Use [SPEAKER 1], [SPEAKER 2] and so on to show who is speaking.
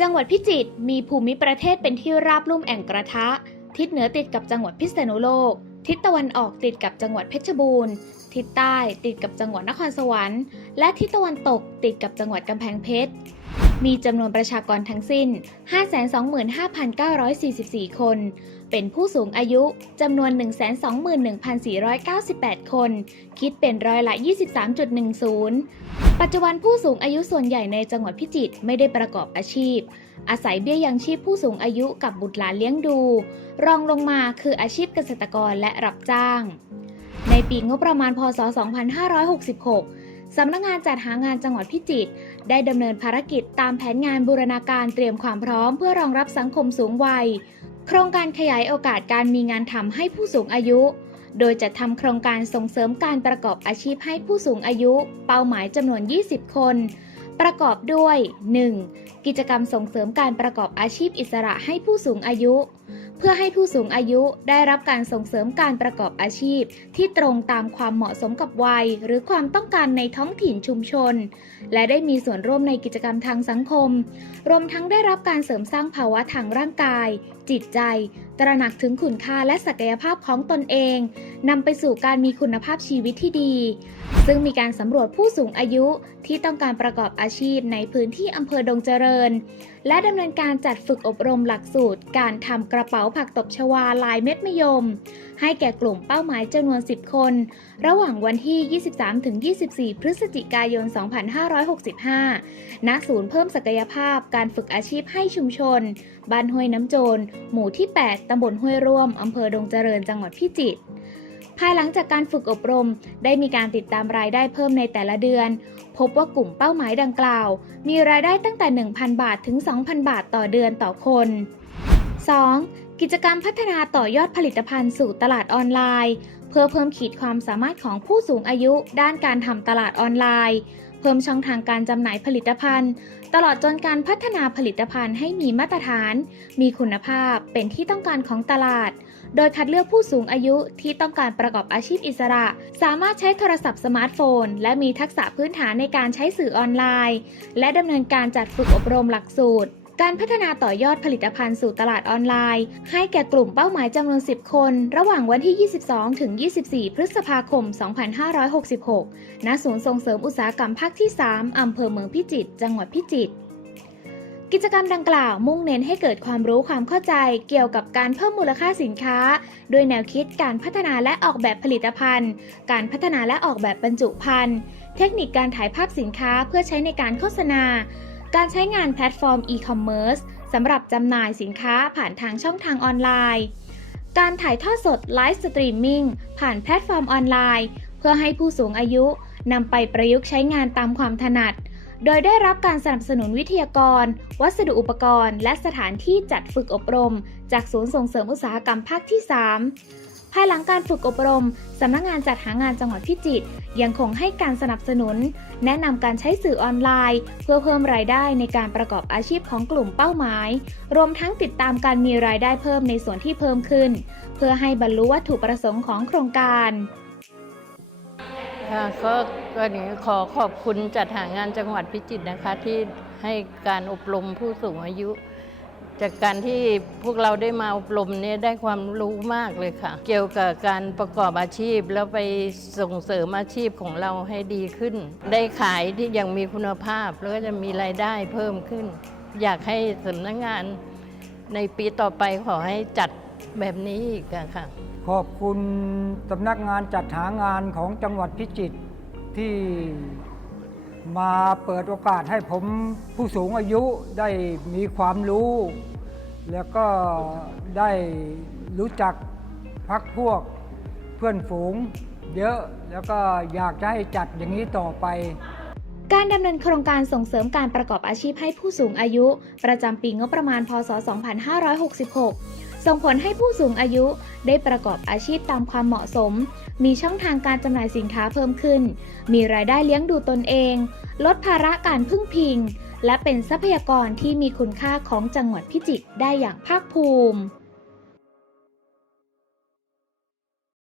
[SPEAKER 1] จังหวัดพิจิตรมีภูมิประเทศเป็นที่ราบลุ่มแอ่งกระทะ ทิศเหนือติดกับจังหวัดพิษณุโลก ทิศตะวันออกติดกับจังหวัดเพชรบูรณ์ ทิศใต้ติดกับจังหวัดนครสวรรค์ และทิศตะวันตกติดกับจังหวัดกำแพงเพชร มีจำนวนประชากรทั้งสิ้น 525,944 คน เป็นผู้สูงอายุจำนวน 121,498 คน คิดเป็นร้อยละ 23.10 ปัจจุบันผู้สูงอายุส่วนใหญ่ในจังหวัดพิจิตรไม่ได้ประกอบอาชีพ อาศัยเบี้ยยังชีพผู้สูงอายุกับบุตรหลานเลี้ยงดู รองลงมาคืออาชีพเกษตรกรและรับจ้าง ในปีงบประมาณพศ 2566สำนักงานจัดหางานจังหวัดพิจิตร ได้ดำเนินภารกิจตามแผนงานบูรณาการเตรียมความพร้อมเพื่อรองรับสังคมสูงวัย โครงการขยายโอกาสการมีงานทำให้ผู้สูงอายุ โดยจะทำโครงการส่งเสริมการประกอบอาชีพให้ผู้สูงอายุ เป้าหมายจำนวน 20 คน ประกอบด้วย 1. กิจกรรมส่งเสริมการประกอบอาชีพอิสระให้ผู้สูงอายุ เพื่อให้ผู้สูงอายุได้รับการส่งเสริมการประกอบอาชีพ ที่ตรงตามความเหมาะสมกับวัย หรือความต้องการในท้องถิ่นชุมชน และได้มีส่วนร่วมในกิจกรรมทางสังคม รวมทั้งได้รับการเสริมสร้างภาวะทางร่างกาย จิตใจ ตระหนักถึงคุณค่าและศักยภาพของตนเองนำไปสู่การมีคุณภาพชีวิตที่ดี ซึ่งมีการสำรวจผู้สูงอายุที่ต้องการประกอบอาชีพในพื้นที่อำเภอดงเจริญ และดำเนินการจัดฝึกอบรมหลักสูตร การทำกระเป๋าผักตบชวาลายเม็ดมะยม ให้แก่กลุ่มเป้าหมายจำนวน 10 คน ระหว่างวันที่ 23-24 พฤศจิกายน 2565 ณ ศูนย์เพิ่มศักยภาพการฝึกอาชีพให้ชุมชน บ้านห้วยน้ำโจร หมู่ที่ 8 ตำบลห้วยร่วม อำเภอดงเจริญ จังหวัดพิจิตร ภายหลังจากการฝึกอบรม ได้มีการติดตามรายได้เพิ่มในแต่ละเดือน พบว่ากลุ่มเป้าหมายดังกล่าว มีรายได้ตั้งแต่ 1,000 บาทถึง 2,000 บาทต่อเดือนต่อคน 2. กิจกรรมพัฒนาต่อยอดผลิตภัณฑ์สู่ตลาดออนไลน์ เพื่อเพิ่มขีดความสามารถของผู้สูงอายุด้านการทำตลาดออนไลน์ เพิ่มช่องทางการจำหน่ายผลิตภัณฑ์ ตลอดจนการพัฒนาผลิตภัณฑ์ให้มีมาตรฐาน มีคุณภาพเป็นที่ต้องการของตลาด โดยคัดเลือกผู้สูงอายุที่ต้องการประกอบอาชีพอิสระ สามารถใช้โทรศัพท์สมาร์ทโฟน และมีทักษะพื้นฐานในการใช้สื่อออนไลน์ และดำเนินการจัดฝึกอบรมหลักสูตรการพัฒนาต่อยอดผลิตภัณฑ์สู่ตลาดออนไลน์ ให้แก่กลุ่มเป้าหมายจำนวน 10 คน ระหว่างวันที่ 22 ถึง 24 พฤษภาคม 2566 ณ ศูนย์ส่งเสริมอุตสาหกรรมภาคที่ 3 อำเภอเมืองพิจิตร จังหวัดพิจิตร กิจกรรมดังกล่าวมุ่งเน้นให้เกิดความรู้ความเข้าใจเกี่ยวกับการเพิ่มมูลค่าสินค้าโดยแนวคิดการพัฒนาและออกแบบผลิตภัณฑ์ การพัฒนาและออกแบบบรรจุภัณฑ์ เทคนิคการถ่ายภาพสินค้าเพื่อใช้ในการโฆษณา การใช้งานแพลตฟอร์มอีคอมเมิร์ซสำหรับจำหน่ายสินค้าผ่านทางช่องทางออนไลน์ การถ่ายทอดสดไลฟ์สตรีมมิ่งผ่านแพลตฟอร์มออนไลน์ เพื่อให้ผู้สูงอายุนำไปประยุกต์ใช้งานตามความถนัด โดยได้รับการสนับสนุนวิทยากร วัสดุอุปกรณ์ และสถานที่จัดฝึกอบรม จากศูนย์ส่งเสริมอุตสาหกรรมภาคที่ 3 ภายหลังการฝึกอบรม สำนักงานจัดหางานจังหวัดพิจิตรยังคงให้การสนับสนุน แนะนำการใช้สื่อออนไลน์ เพื่อเพิ่มรายได้ในการประกอบอาชีพของกลุ่มเป้าหมาย รวมทั้งติดตามการมีรายได้เพิ่มในส่วนที่เพิ่มขึ้น เพื่อให้บรรลุวัตถุประสงค์ของโครงการ
[SPEAKER 2] ค่ะก็ก็นี้ขอขอบคุณจัดหางานจังหวัดพิจิตรนะคะที่ให้การอบรมผู้สูงอายุ จากการที่พวกเราได้มาอบรมเนี่ยได้ความรู้มากเลยค่ะ เกี่ยวกับการประกอบอาชีพแล้วไปส่งเสริมอาชีพของเราให้ดีขึ้น ได้ขายที่ยังมีคุณภาพแล้วก็จะมีรายได้เพิ่มขึ้น อยากให้สำนักงานในปีต่อไปขอให้จัด แบบนี้อีกอะค่ะ
[SPEAKER 3] ขอบคุณสำนักงานจัดหางานของจังหวัดพิจิตรที่มาเปิดโอกาสให้ผมผู้สูงอายุได้มีความรู้ แล้วก็ได้รู้จักพักพวกเพื่อนฝูงเยอะแล้วก็อยากจะให้จัดอย่างนี้ต่อไป
[SPEAKER 1] การดำเนินโครงการส่งเสริมการประกอบอาชีพให้ผู้สูงอายุ ประจำปีงบประมาณพศ 2566 ส่งผลให้ผู้สูงอายุได้ประกอบอาชีพตามความเหมาะสม มีช่องทางการจำหน่ายสินค้าเพิ่มขึ้น มีรายได้เลี้ยงดูตนเอง ลดภาระการพึ่งพิง และเป็นทรัพยากรที่มีคุณค่าของจังหวัดพิจิตรได้อย่างภาคภูมิ